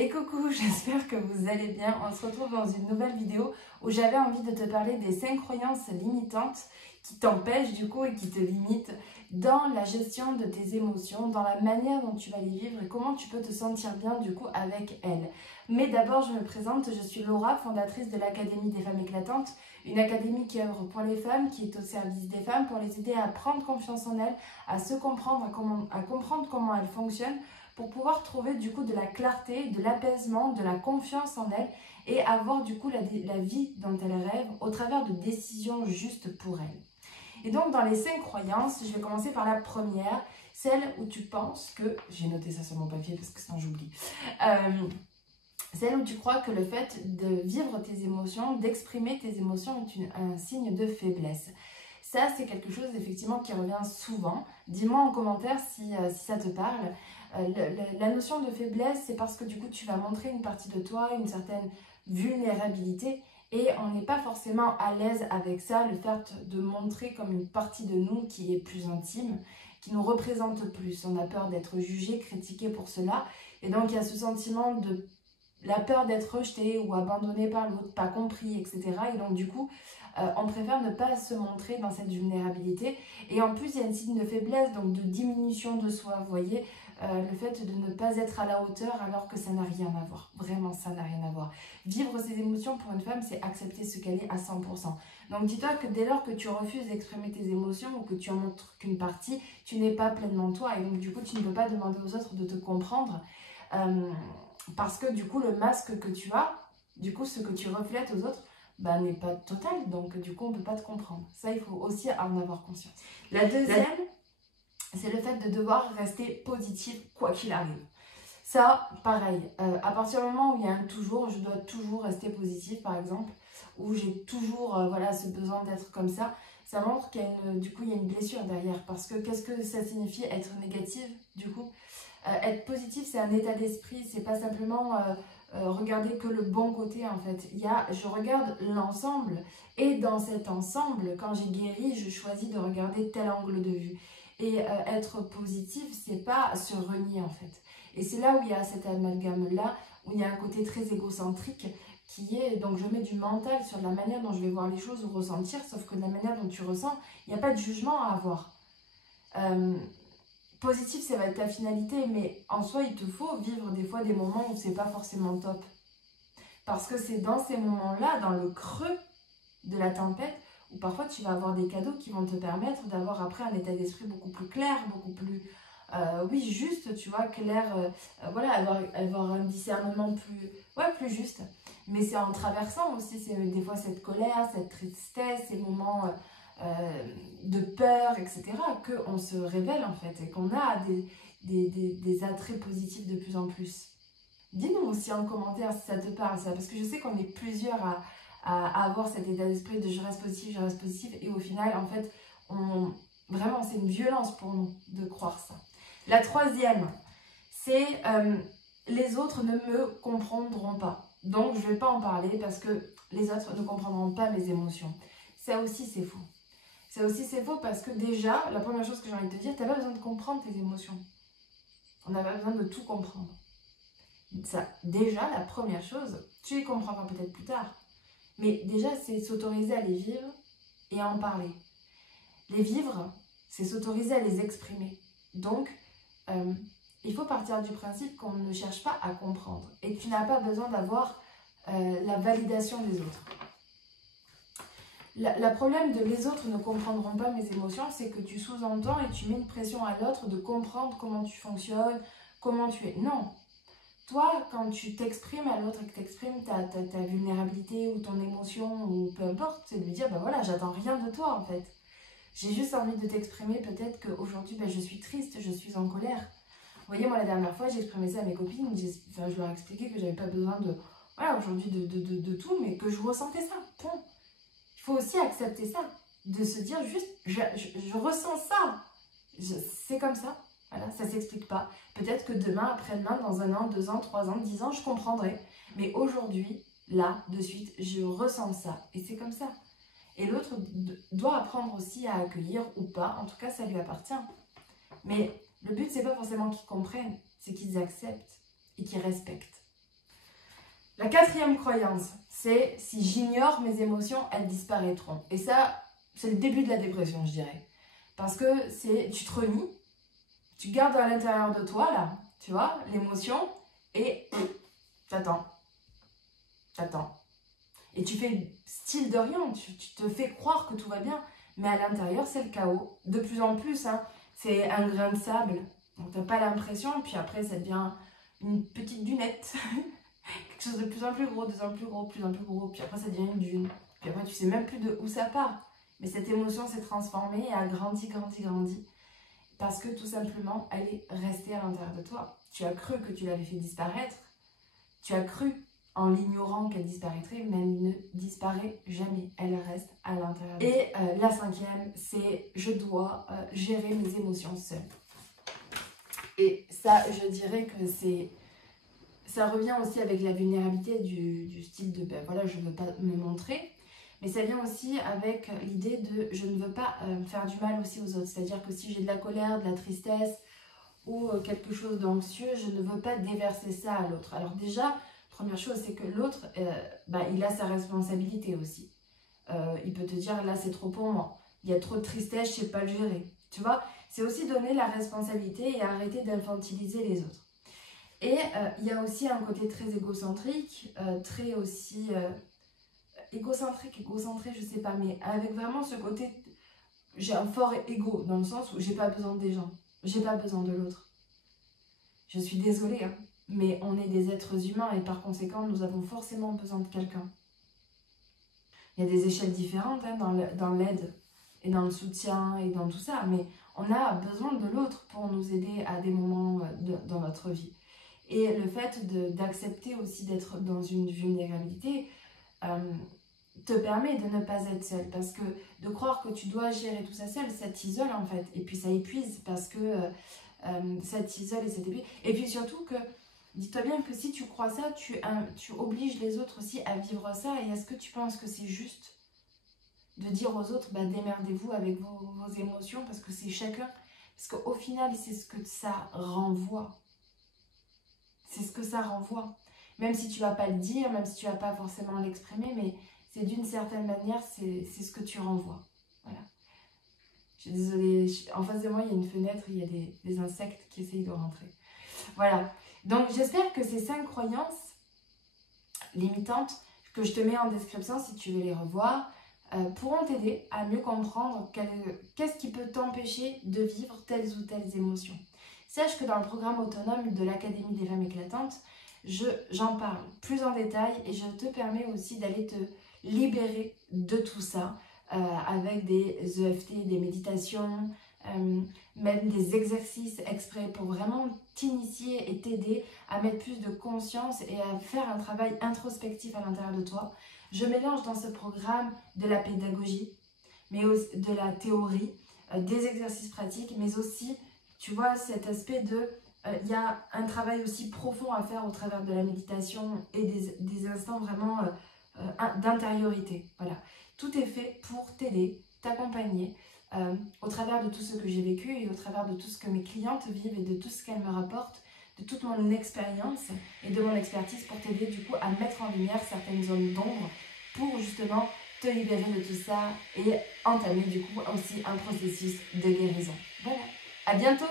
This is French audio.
Et coucou, j'espère que vous allez bien. On se retrouve dans une nouvelle vidéo où j'avais envie de te parler des 5 croyances limitantes qui t'empêchent du coup et qui te limitent dans la gestion de tes émotions, dans la manière dont tu vas les vivre et comment tu peux te sentir bien du coup avec elles. Mais d'abord, je me présente, je suis Laura, fondatrice de l'Académie des femmes éclatantes, une académie qui œuvre pour les femmes, qui est au service des femmes pour les aider à prendre confiance en elles, à se comprendre, à comprendre comment elles fonctionnent, pour pouvoir trouver du coup de la clarté, de l'apaisement, de la confiance en elles et avoir du coup la vie dont elles rêvent au travers de décisions justes pour elles. Et donc dans les 5 croyances, je vais commencer par la première, celle où tu penses que, j'ai noté ça sur mon papier parce que sinon j'oublie, celle où tu crois que le fait de vivre tes émotions, d'exprimer tes émotions est un signe de faiblesse. Ça, c'est quelque chose effectivement qui revient souvent. Dis-moi en commentaire si ça te parle. La notion de faiblesse, c'est parce que du coup, tu vas montrer une partie de toi, une certaine vulnérabilité. Et on n'est pas forcément à l'aise avec ça, le fait de montrer comme une partie de nous qui est plus intime, qui nous représente plus. On a peur d'être jugé, critiqué pour cela. Et donc, il y a ce sentiment de la peur d'être rejeté ou abandonné par l'autre, pas compris, etc. Et donc du coup, on préfère ne pas se montrer dans cette vulnérabilité. Et en plus, il y a une signe de faiblesse, donc de diminution de soi. Vous voyez, le fait de ne pas être à la hauteur alors que ça n'a rien à voir. Vraiment, ça n'a rien à voir. Vivre ses émotions pour une femme, c'est accepter ce qu'elle est à 100%. Donc dis-toi que dès lors que tu refuses d'exprimer tes émotions ou que tu en montres qu'une partie, tu n'es pas pleinement toi. Et donc du coup, tu ne peux pas demander aux autres de te comprendre. Parce que du coup le masque que tu as, du coup ce que tu reflètes aux autres, n'est pas total, donc du coup on ne peut pas te comprendre. Ça, il faut aussi en avoir conscience. La deuxième, c'est le fait de devoir rester positif quoi qu'il arrive. Ça, pareil, à partir du moment où il y a un toujours, je dois toujours rester positif par exemple, où j'ai toujours voilà, ce besoin d'être comme ça montre qu'il y a il y a une blessure derrière. Parce que qu'est-ce que ça signifie être négative du coup? Être positif, c'est un état d'esprit, c'est pas simplement regarder que le bon côté en fait. Je regarde l'ensemble et dans cet ensemble, quand j'ai guéri, je choisis de regarder tel angle de vue. Et être positif, c'est pas se renier en fait. Et c'est là où il y a cet amalgame-là, où il y a un côté très égocentrique qui est, donc je mets du mental sur la manière dont je vais voir les choses ou ressentir, sauf que de la manière dont tu ressens, il n'y a pas de jugement à avoir. Positif, ça va être ta finalité, mais en soi, il te faut vivre des fois des moments où c'est pas forcément top. Parce que c'est dans ces moments-là, dans le creux de la tempête, où parfois tu vas avoir des cadeaux qui vont te permettre d'avoir après un état d'esprit beaucoup plus clair, beaucoup plus, juste, tu vois, clair, voilà, avoir un discernement plus juste. Mais c'est en traversant aussi, c'est des fois cette colère, cette tristesse, ces moments de peur, etc., qu'on se révèle en fait et qu'on a des attraits positifs de plus en plus. Dis-nous aussi en commentaire si ça te parle ça, parce que je sais qu'on est plusieurs à avoir cet état d'esprit de je reste positif et au final en fait vraiment c'est une violence pour nous de croire ça. La troisième, c'est les autres ne me comprendront pas, donc je ne vais pas en parler parce que les autres ne comprendront pas mes émotions. Ça aussi c'est faux. Ça aussi c'est faux parce que déjà, la première chose que j'ai envie de te dire, tu n'as pas besoin de comprendre tes émotions. On n'a pas besoin de tout comprendre. Ça, déjà, la première chose, tu les comprendras peut-être plus tard. Mais déjà, c'est s'autoriser à les vivre et à en parler. Les vivre, c'est s'autoriser à les exprimer. Donc, il faut partir du principe qu'on ne cherche pas à comprendre. Et que tu n'as pas besoin d'avoir la validation des autres. Le problème de les autres ne comprendront pas mes émotions, c'est que tu sous-entends et tu mets une pression à l'autre de comprendre comment tu fonctionnes, comment tu es. Non. Toi, quand tu t'exprimes à l'autre et que tu exprimes ta vulnérabilité ou ton émotion ou peu importe, c'est de lui dire, voilà, j'attends rien de toi en fait. J'ai juste envie de t'exprimer peut-être qu'aujourd'hui, je suis triste, je suis en colère. Vous voyez, moi la dernière fois, j'ai exprimé ça à mes copines, je leur ai expliqué que j'avais pas besoin de, voilà, aujourd'hui de tout, mais que je ressentais ça, point. Il faut aussi accepter ça, de se dire juste, je ressens ça, c'est comme ça, voilà, ça ne s'explique pas. Peut-être que demain, après-demain, dans 1 an, 2 ans, 3 ans, 10 ans, je comprendrai. Mais aujourd'hui, là, de suite, je ressens ça, et c'est comme ça. Et l'autre doit apprendre aussi à accueillir ou pas, en tout cas, ça lui appartient. Mais le but, c'est pas forcément qu'ils comprennent, c'est qu'ils acceptent et qu'ils respectent. La quatrième croyance, c'est si j'ignore mes émotions, elles disparaîtront. Et ça, c'est le début de la dépression, je dirais. Parce que tu te renies, tu gardes à l'intérieur de toi, là, tu vois, l'émotion, et t'attends. Et tu fais style de rien, tu te fais croire que tout va bien, mais à l'intérieur, c'est le chaos. De plus en plus, hein, c'est un grain de sable. Donc, t'as pas l'impression, puis après, ça devient une petite dunette. Quelque chose de plus en plus gros, de plus en plus gros, plus en plus gros. Puis après, ça devient une dune. Puis après, tu sais même plus de où ça part. Mais cette émotion s'est transformée et a grandi. Parce que tout simplement, elle est restée à l'intérieur de toi. Tu as cru que tu l'avais fait disparaître. Tu as cru en l'ignorant qu'elle disparaîtrait, mais elle ne disparaît jamais. Elle reste à l'intérieur de toi. Et la cinquième, c'est je dois gérer mes émotions seule. Et ça, je dirais que ça revient aussi avec la vulnérabilité du style de ben voilà, je ne veux pas me montrer. Mais ça vient aussi avec l'idée de je ne veux pas faire du mal aussi aux autres. C'est-à-dire que si j'ai de la colère, de la tristesse ou quelque chose d'anxieux, je ne veux pas déverser ça à l'autre. Alors déjà, première chose, c'est que l'autre, il a sa responsabilité aussi. Il peut te dire, là c'est trop pour moi. Il y a trop de tristesse, je ne sais pas le gérer. Tu vois, c'est aussi donner la responsabilité et arrêter d'infantiliser les autres. Et il y a aussi un côté très égocentrique, très aussi... égocentré, je sais pas, mais avec vraiment ce côté, j'ai un fort ego, dans le sens où j'ai pas besoin des gens, j'ai pas besoin de l'autre. Je suis désolée, hein, mais on est des êtres humains et par conséquent, nous avons forcément besoin de quelqu'un. Il y a des échelles différentes hein, dans l'aide et dans le soutien et dans tout ça, mais on a besoin de l'autre pour nous aider à des moments dans notre vie. Et le fait d'accepter aussi d'être dans une vulnérabilité, te permet de ne pas être seule, parce que de croire que tu dois gérer tout ça seule, ça t'isole en fait, et puis ça épuise, parce que ça t'isole et ça t'épuise, et puis surtout que, dis-toi bien que si tu crois ça, tu obliges les autres aussi à vivre ça, et est-ce que tu penses que c'est juste de dire aux autres, bah, démerdez-vous avec vos émotions, parce que c'est chacun, parce qu'au final, c'est ce que ça renvoie, c'est ce que ça renvoie, même si tu vas pas le dire, même si tu vas pas forcément l'exprimer, mais c'est d'une certaine manière, c'est ce que tu renvoies. Voilà. Je suis désolée, en face de moi, il y a une fenêtre, il y a des insectes qui essayent de rentrer. Voilà. Donc, j'espère que ces 5 croyances limitantes, que je te mets en description si tu veux les revoir, pourront t'aider à mieux comprendre qu'est-ce qui peut t'empêcher de vivre telles ou telles émotions. Sache que dans le programme autonome de l'Académie des femmes éclatantes, j'en parle plus en détail et je te permets aussi d'aller te libérer de tout ça avec des EFT, des méditations, même des exercices exprès pour vraiment t'initier et t'aider à mettre plus de conscience et à faire un travail introspectif à l'intérieur de toi. Je mélange dans ce programme de la pédagogie, mais aussi de la théorie, des exercices pratiques, mais aussi, tu vois, cet aspect de... Il y a un travail aussi profond à faire au travers de la méditation et des instants vraiment d'intériorité. Voilà. Tout est fait pour t'aider, t'accompagner au travers de tout ce que j'ai vécu et au travers de tout ce que mes clientes vivent et de tout ce qu'elles me rapportent, de toute mon expérience et de mon expertise pour t'aider du coup à mettre en lumière certaines zones d'ombre pour justement te libérer de tout ça et entamer du coup aussi un processus de guérison. Voilà, à bientôt!